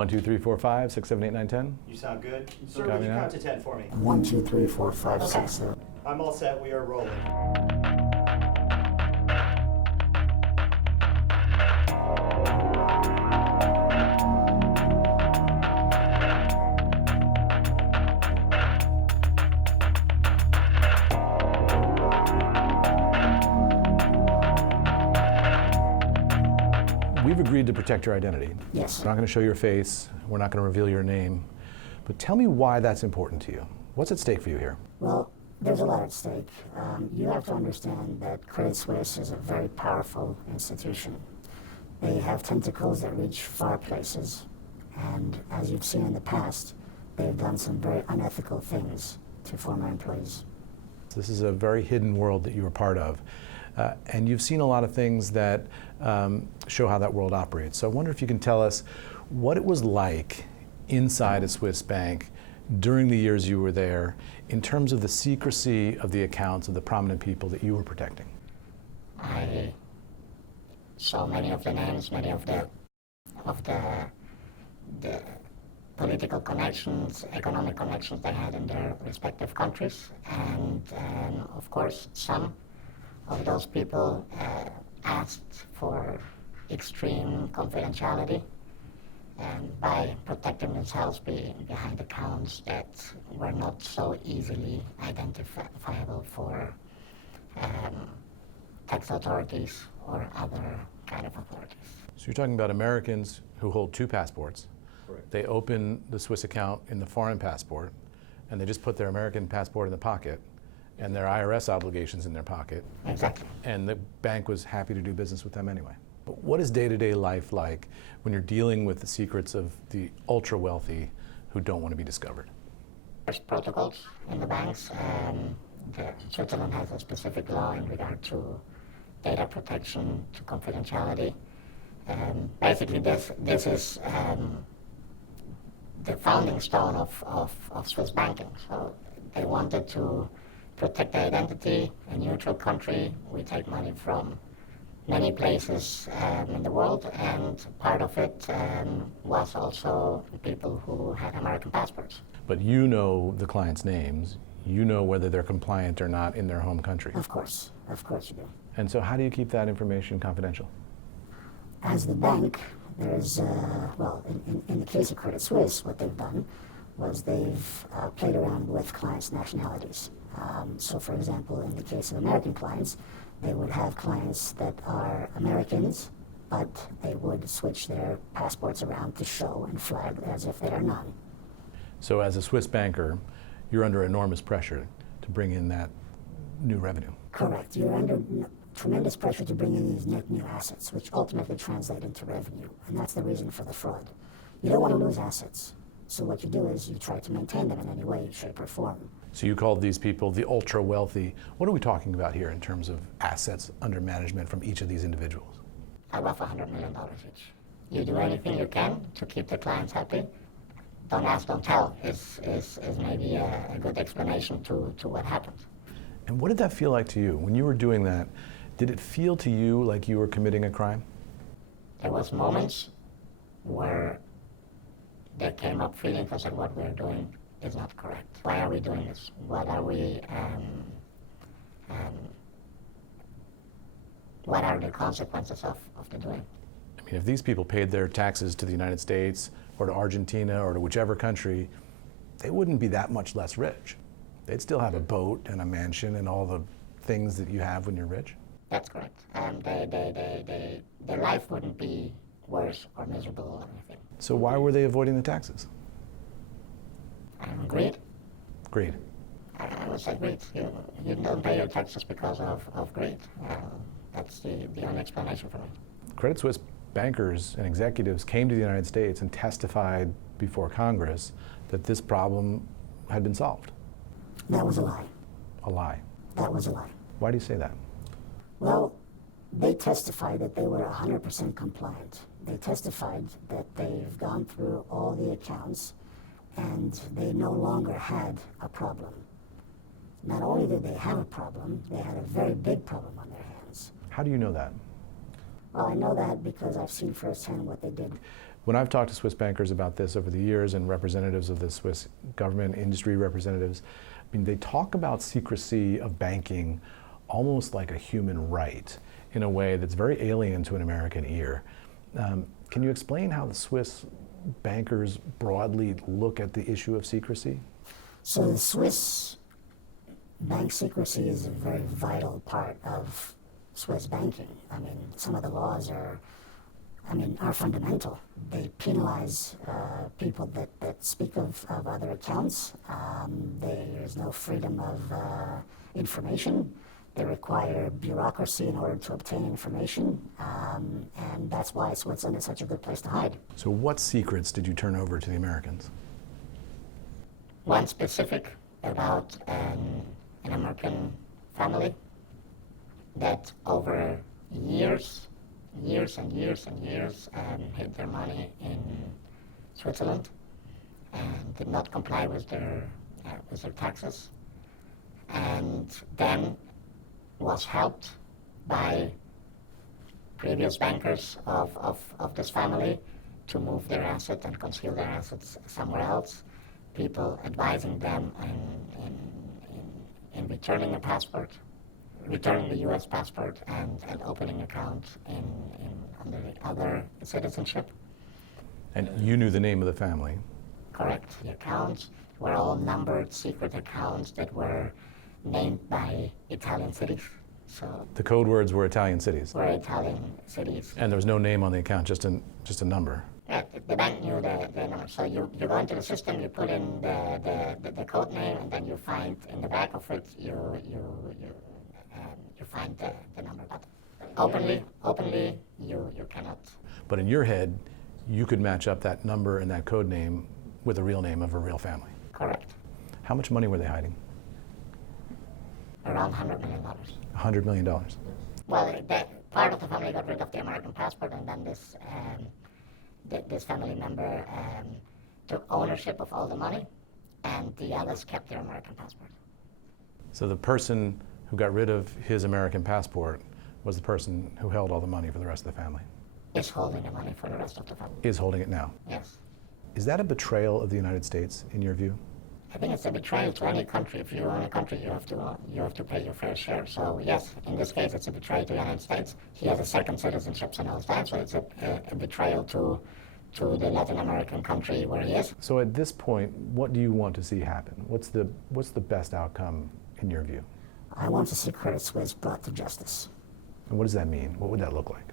1, 2, 3, 4, 5, 6, 7, 8, 9, 10. You sound good. Sir, Got would me you now? count to 10 for me? 1, 2, 3, 4, 5, 6, 7. I'm all set. We are rolling. We've agreed to protect your identity. Yes. We're not going to show your face. We're not going to reveal your name. But tell me why that's important to you. What's at stake for you here? Well, there's a lot at stake. You have to understand that Credit Suisse is a very powerful institution. They have tentacles that reach far places. And as you've seen in the past, they've done some very unethical things to former employees. This is a very hidden world that you were part of. And you've seen a lot of things that show how that world operates. So I wonder if you can tell us what it was like inside a Swiss bank during the years you were there in terms of the secrecy of the accounts of the prominent people that you were protecting. I saw many of the names, many of the political connections, economic connections they had in their respective countries, and of course some of those people asked for extreme confidentiality by protecting themselves behind accounts that were not so easily identifiable for tax authorities or other kind of authorities. So you're talking about Americans who hold 2 passports. Correct. They open the Swiss account in the foreign passport, and they just put their American passport in the pocket and their IRS obligations in their pocket. Exactly. And the bank was happy to do business with them anyway. But what is day-to-day life like when you're dealing with the secrets of the ultra-wealthy who don't want to be discovered? There's protocols in the banks. Switzerland has a specific law in regard to data protection, to confidentiality. Basically, this is the founding stone of Swiss banking. So they wanted to protect the identity, a neutral country. We take money from many places in the world, and part of it was also people who had American passports. But you know the clients' names. You know whether they're compliant or not in their home country. Of course you do. And so how do you keep that information confidential? As the bank, there's, well, in the case of Credit Suisse, what they've done was they've played around with clients' nationalities. So for example, in the case of American clients, they would have clients that are Americans, but they would switch their passports around to show and flag as if they are none. So as a Swiss banker, you're under enormous pressure to bring in that new revenue. Correct. You're under tremendous pressure to bring in these net new assets, which ultimately translate into revenue, and that's the reason for the fraud. You don't want to lose assets, so what you do is you try to maintain them in any way, shape, or form. So you called these people the ultra-wealthy. What are we talking about here in terms of assets under management from each of these individuals? Above $100 million each. You do anything you can to keep the clients happy. Don't ask, don't tell is maybe a good explanation to what happened. And what did that feel like to you? When you were doing that, did it feel to you like you were committing a crime? There was moments where there came up feelings that what we're doing is not correct. Why are we doing this? What are we, what are the consequences of the doing? I mean, if these people paid their taxes to the United States or to Argentina or to whichever country, they wouldn't be that much less rich. They'd still have a boat and a mansion and all the things that you have when you're rich. That's correct. Their life wouldn't be worse or miserable or anything. So why were they avoiding the taxes? Greed. Greed. I would say greed. You don't pay your taxes because of greed. That's the only explanation for me. Credit Suisse bankers and executives came to the United States and testified before Congress that this problem had been solved. That was a lie. A lie. That was a lie. Why do you say that? Well, they testified that they were 100% compliant. They testified that they've gone through all the accounts and they no longer had a problem. Not only did they have a problem, they had a very big problem on their hands. How do you know that? Well, I know that because I've seen firsthand what they did. When I've talked to Swiss bankers about this over the years and representatives of the Swiss government, industry representatives, I mean, they talk about secrecy of banking almost like a human right in a way that's very alien to an American ear. Can you explain how the Swiss bankers broadly look at the issue of secrecy? So the Swiss bank secrecy is a very vital part of Swiss banking. I mean, some of the laws are fundamental. They penalize people that speak of other accounts. There's no freedom of information. They require bureaucracy in order to obtain information, and that's why Switzerland is such a good place to hide. So what secrets did you turn over to the Americans? One specific about an American family that over years and years hid their money in Switzerland and did not comply with their taxes, and then was helped by previous bankers of this family to move their assets and conceal their assets somewhere else, people advising them in returning a passport, returning the U.S. passport and opening accounts under the other citizenship. And you knew the name of the family? Correct. The accounts were all numbered secret accounts that were named by Italian cities. So the code words were Italian cities? Were Italian cities. And there was no name on the account, just a number? Yeah, the bank knew the number. So you go into the system, you put in the code name, and then you find in the back of it, you find the number. But openly, you cannot. But in your head, you could match up that number and that code name with a real name of a real family? Correct. How much money were they hiding? Around $100 million. $100 million? Well, part of the family got rid of the American passport, and then this family member took ownership of all the money, and the others kept their American passport. So the person who got rid of his American passport was the person who held all the money for the rest of the family? Is holding the money for the rest of the family. Is holding it now? Yes. Is that a betrayal of the United States, in your view? I think it's a betrayal to any country. If you own a country, you have to pay your fair share. So yes, in this case, it's a betrayal to the United States. He has a second citizenship and all that, so it's a betrayal to the Latin American country where he is. So at this point, what do you want to see happen? What's the best outcome in your view? I want to see Credit Suisse brought to justice. And what does that mean? What would that look like?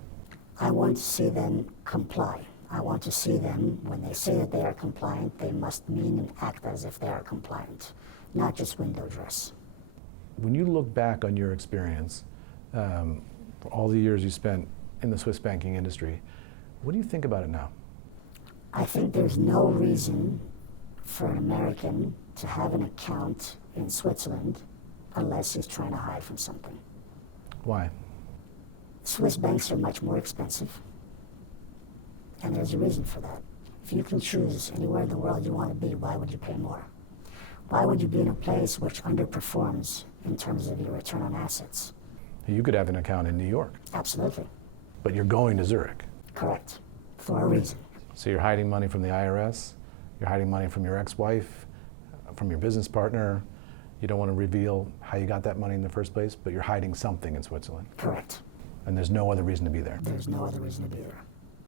I want to see them comply. I want to see them, when they say that they are compliant, they must mean and act as if they are compliant, not just window dress. When you look back on your experience, for all the years you spent in the Swiss banking industry, what do you think about it now? I think there's no reason for an American to have an account in Switzerland unless he's trying to hide from something. Why? Swiss banks are much more expensive, and there's a reason for that. If you can choose anywhere in the world you want to be, why would you pay more? Why would you be in a place which underperforms in terms of your return on assets? You could have an account in New York. Absolutely. But you're going to Zurich. Correct. For a reason. So you're hiding money from the IRS, you're hiding money from your ex-wife, from your business partner. You don't want to reveal how you got that money in the first place, but you're hiding something in Switzerland. Correct. And there's no other reason to be there. There's no other reason to be there.